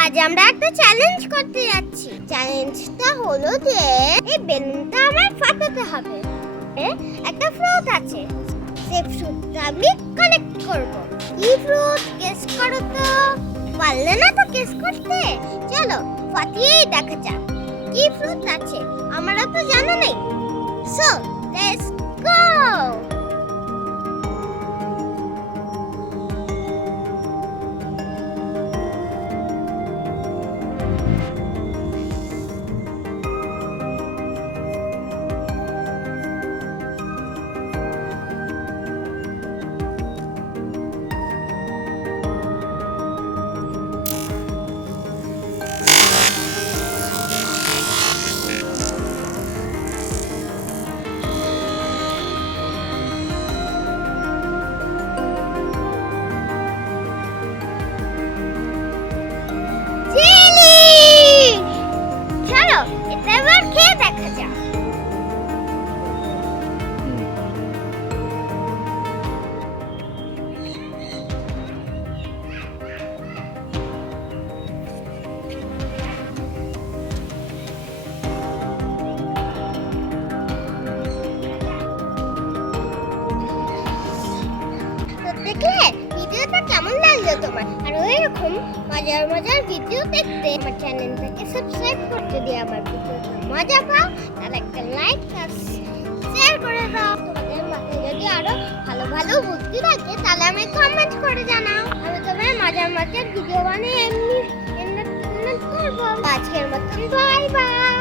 আজ আমরা একটা চ্যালেঞ্জ করতে যাচ্ছি। চ্যালেঞ্জটা হলো যে এই বেলুনটা আমার ফাটাতে হবে। একটা ফ্রুট আছে, সেই ফ্রুটটা আমি কালেক্ট করব। কি ফ্রুট গেস করো তো? পারলে না তো গেস করতে? চলো ফাটিয়েই দেখা যাক কি ফ্রুট আছে, আমারও তো জানা নেই। So let's go. চলো এটা এবার খেয়ে দেখা যাক। দেখলে ভিডিওটা কেমন লাগলো তোমার? আর এরকম মজার মজার ভিডিও দেখতে আমার চ্যানেলটাকে সাবস্ক্রাইব করে, যদি আমার ভিডিওটা মজা পাও তাহলে একটা লাইক আর শেয়ার করে দাও। তোমাদের মাথায় যদি আরো ভালো ভালো বুদ্ধি থাকে তাহলে আমি কমেন্ট করে জানাও। আমি তোমার মজার মজার ভিডিও বানিয়ে এমনি করবো। আজকের মতন বাই বাই।